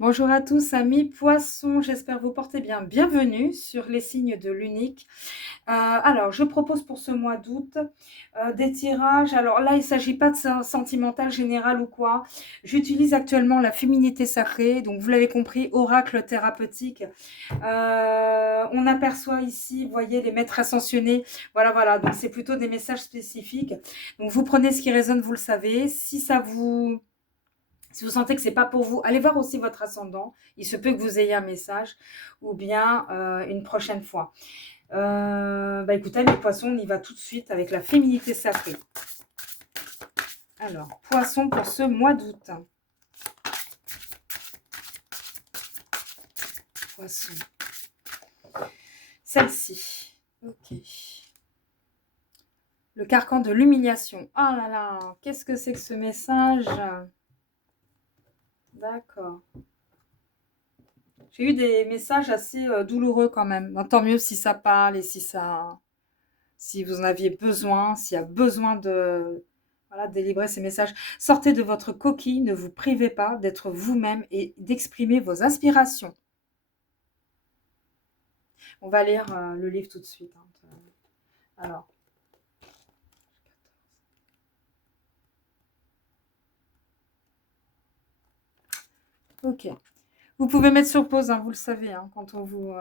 Bonjour à tous, amis poissons, j'espère vous porter bien. Bienvenue sur les signes de l'unique. Alors, je propose pour ce mois d'août des tirages. Alors là, il ne s'agit pas de sentimental général ou quoi. J'utilise actuellement la féminité sacrée, donc vous l'avez compris, oracle thérapeutique. On aperçoit ici, vous voyez, les maîtres ascensionnés. Voilà, voilà, donc c'est plutôt des messages spécifiques. Donc vous prenez ce qui résonne, vous le savez. Si vous sentez que c'est pas pour vous, allez voir aussi votre ascendant. Il se peut que vous ayez un message ou bien une prochaine fois. Écoutez, les poissons, on y va tout de suite avec la féminité sacrée. Alors, poissons pour ce mois d'août. Poissons. Celle-ci. Ok. Le carcan de l'humiliation. Oh là là, qu'est-ce que c'est que ce message? D'accord. J'ai eu des messages assez douloureux quand même. Bon, tant mieux si ça parle et si vous en aviez besoin, s'il y a besoin de voilà, délivrer ces messages. Sortez de votre coquille, ne vous privez pas d'être vous-même et d'exprimer vos aspirations. On va lire le livre tout de suite. Alors. Ok. Vous pouvez mettre sur pause, vous le savez, quand on vous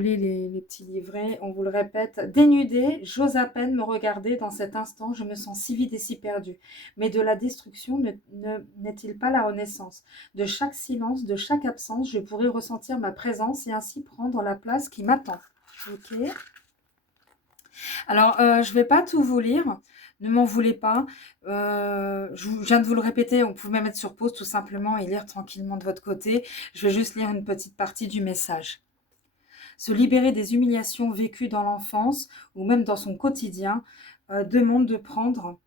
lit les petits livrets, on vous le répète. Dénudée, j'ose à peine me regarder dans cet instant, je me sens si vide et si perdue. Mais de la destruction n'est-il pas la renaissance? De chaque silence, de chaque absence, je pourrais ressentir ma présence et ainsi prendre la place qui m'attend. Ok. Alors, je ne vais pas tout vous lire. Ne m'en voulez pas. Je viens de vous le répéter, on pouvait mettre sur pause tout simplement et lire tranquillement de votre côté. Je vais juste lire une petite partie du message. Se libérer des humiliations vécues dans l'enfance ou même dans son quotidien demande de prendre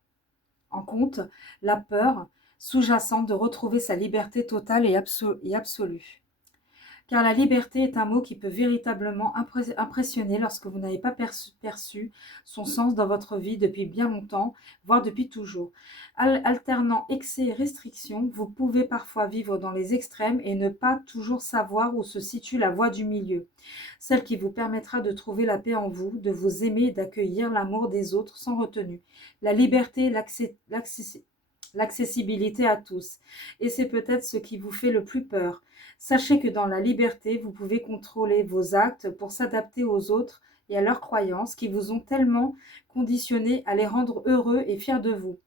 en compte la peur sous-jacente de retrouver sa liberté totale et absolue. Car la liberté est un mot qui peut véritablement impressionner lorsque vous n'avez pas perçu son sens dans votre vie depuis bien longtemps, voire depuis toujours. Alternant excès et restrictions, vous pouvez parfois vivre dans les extrêmes et ne pas toujours savoir où se situe la voie du milieu, celle qui vous permettra de trouver la paix en vous, de vous aimer et d'accueillir l'amour des autres sans retenue. La liberté, l'accessibilité à tous. Et c'est peut-être ce qui vous fait le plus peur. Sachez que dans la liberté, vous pouvez contrôler vos actes pour s'adapter aux autres et à leurs croyances qui vous ont tellement conditionné à les rendre heureux et fiers de vous.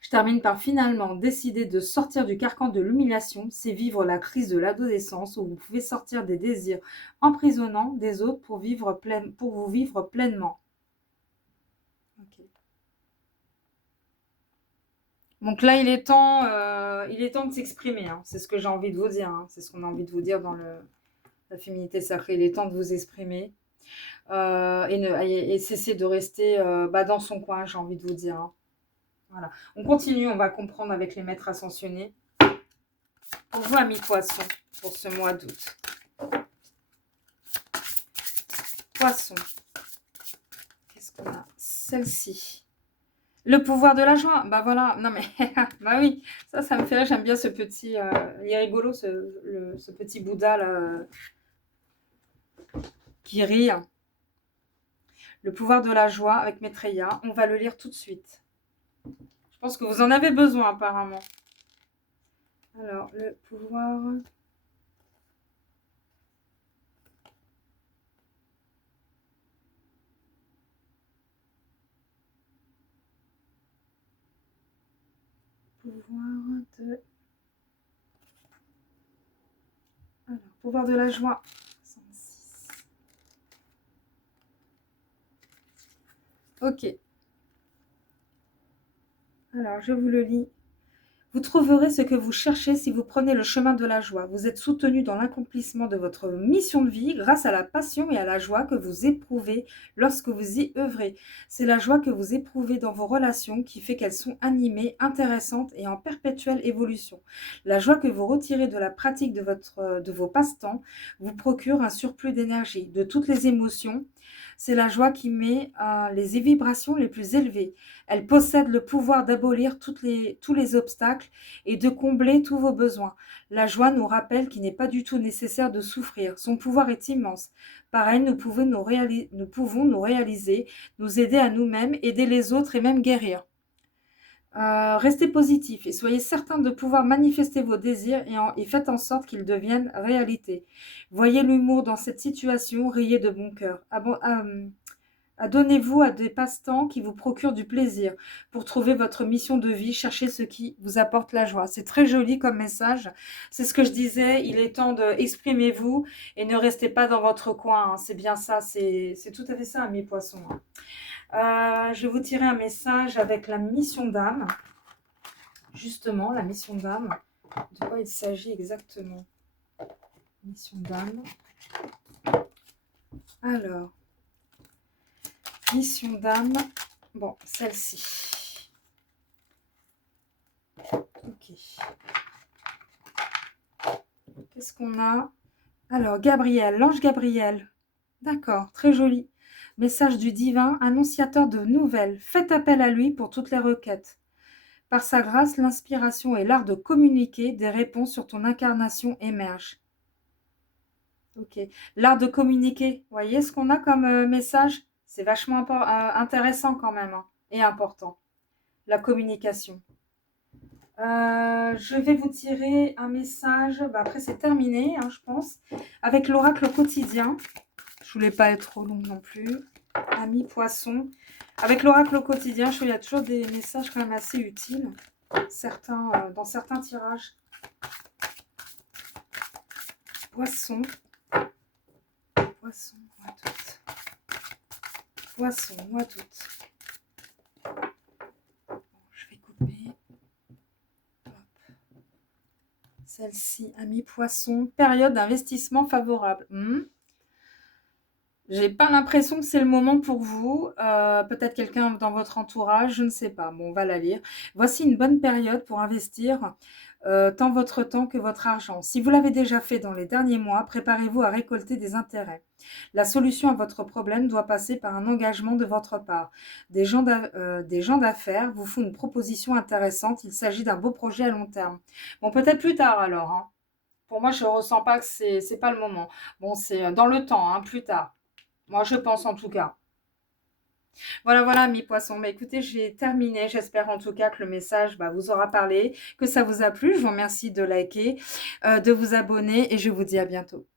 Je termine par finalement décider de sortir du carcan de l'humiliation, c'est vivre la crise de l'adolescence où vous pouvez sortir des désirs emprisonnants des autres pour vous vivre pleinement. Okay. Donc là, il est temps de s'exprimer. C'est ce que j'ai envie de vous dire. C'est ce qu'on a envie de vous dire dans la féminité sacrée. Il est temps de vous exprimer et cesser de rester dans son coin, j'ai envie de vous dire. Voilà. On continue, on va comprendre avec les maîtres ascensionnés. Pour vous, amis poissons, pour ce mois d'août. Poisson. Qu'est-ce qu'on a? Celle-ci. Le pouvoir de la joie. Bah voilà. Non mais, bah oui. Ça me fait rire. J'aime bien ce petit... il est rigolo, ce petit Bouddha là, qui rit. Le pouvoir de la joie avec Maitreya. On va le lire tout de suite. Je pense que vous en avez besoin apparemment. Alors, le pouvoir... Pouvoir de la joie. 106. Ok. Alors, je vous le lis. Vous trouverez ce que vous cherchez si vous prenez le chemin de la joie. Vous êtes soutenu dans l'accomplissement de votre mission de vie grâce à la passion et à la joie que vous éprouvez lorsque vous y œuvrez. C'est la joie que vous éprouvez dans vos relations qui fait qu'elles sont animées, intéressantes et en perpétuelle évolution. La joie que vous retirez de la pratique de vos passe-temps vous procure un surplus d'énergie, de toutes les émotions C'est la joie qui met les vibrations les plus élevées. Elle possède le pouvoir d'abolir tous les obstacles et de combler tous vos besoins. La joie nous rappelle qu'il n'est pas du tout nécessaire de souffrir. Son pouvoir est immense. Par elle, nous pouvons nous réaliser, nous aider à nous-mêmes, aider les autres et même guérir. Restez positif et soyez certain de pouvoir manifester vos désirs et faites en sorte qu'ils deviennent réalité. Voyez l'humour dans cette situation, riez de bon cœur. Adonnez-vous à des passe-temps qui vous procurent du plaisir. Pour trouver votre mission de vie, cherchez ce qui vous apporte la joie. C'est très joli comme message. C'est ce que je disais, il est temps d'exprimer-vous et ne restez pas dans votre coin. Hein. C'est bien ça, c'est tout à fait ça, mes poissons. Hein. Je vais vous tirer un message avec la mission d'âme. Justement, la mission d'âme. De quoi il s'agit exactement? Mission d'âme. Alors, mission d'âme. Bon, celle-ci. Ok. Qu'est-ce qu'on a? Alors, Gabriel, l'ange Gabriel. D'accord, très joli. Message du divin, annonciateur de nouvelles. Faites appel à lui pour toutes les requêtes. Par sa grâce, l'inspiration et l'art de communiquer, des réponses sur ton incarnation émergent. Ok. L'art de communiquer, vous voyez ce qu'on a comme message? C'est vachement intéressant quand même hein, et important. La communication. Je vais vous tirer un message. Après, c'est terminé, hein, je pense. Avec l'oracle au quotidien. Je voulais pas être trop longue non plus. Amis poissons. Avec l'oracle au quotidien, je trouve qu'il y a toujours des messages quand même assez utiles. Dans certains tirages. Poissons. Poissons, moi toutes. Poissons, moi toutes. Bon, je vais couper. Hop. Celle-ci, amis poissons. Période d'investissement favorable. J'ai pas l'impression que c'est le moment pour vous. Peut-être quelqu'un dans votre entourage, je ne sais pas. Bon, on va la lire. Voici une bonne période pour investir tant votre temps que votre argent. Si vous l'avez déjà fait dans les derniers mois, préparez-vous à récolter des intérêts. La solution à votre problème doit passer par un engagement de votre part. Des gens d'affaires vous font une proposition intéressante. Il s'agit d'un beau projet à long terme. Bon, peut-être plus tard alors. Hein. Pour moi, je ne ressens pas que c'est pas le moment. Bon, c'est dans le temps, hein, plus tard. Moi, je pense en tout cas. Voilà, mes poissons. Bah, écoutez, j'ai terminé. J'espère en tout cas que le message vous aura parlé, que ça vous a plu. Je vous remercie de liker, de vous abonner et je vous dis à bientôt.